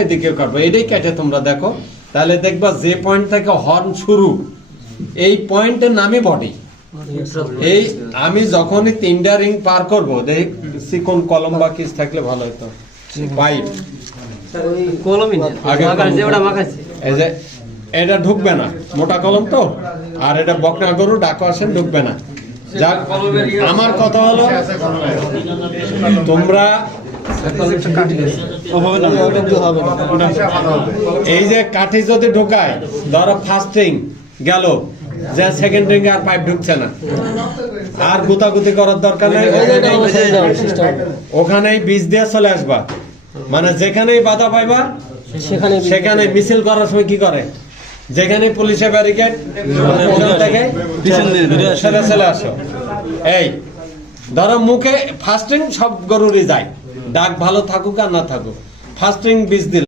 এদিকে করবো, এটাই কেটে তোমরা দেখো, তাহলে দেখবা যে পয়েন্ট থেকে হর্ন শুরু এই পয়েন্টের নামে বডি। এই আমি যখনই 3টা রিং পার করবো, দেখ চিকন কলম বা কিস থাকলে ভালো হতো, পাইপ এই যে এটা ঢুকবে না, মোটা কলম তো, আর এটা বকনা গরু ডাকো আসেন ঢুকবে না। যাক, আমার কথা হলো তোমরা এই যে কাঠি যদি ঢোকায়, ধরো ফার্স্ট রিং গেল, যে সেকেন্ড রিং আর পাইপ ঢুকছে না, আর গুতাগুতি করার দরকার নেই, ওখানেই বীজ দিয়ে চলে আসবা। মানে যেখানেই বাধা পাইবা সেখানে মিছিল করার সময় কি করে, যেখানে পুলিশের ব্যারিকেড ওখান থেকে চলে আসো। এই ধরো মুখে ফার্স্ট রিং সব গরুরই যায়, ডাক ভালো থাকুক আর না থাকুক, ফার্স্ট রিং বীজ দিল।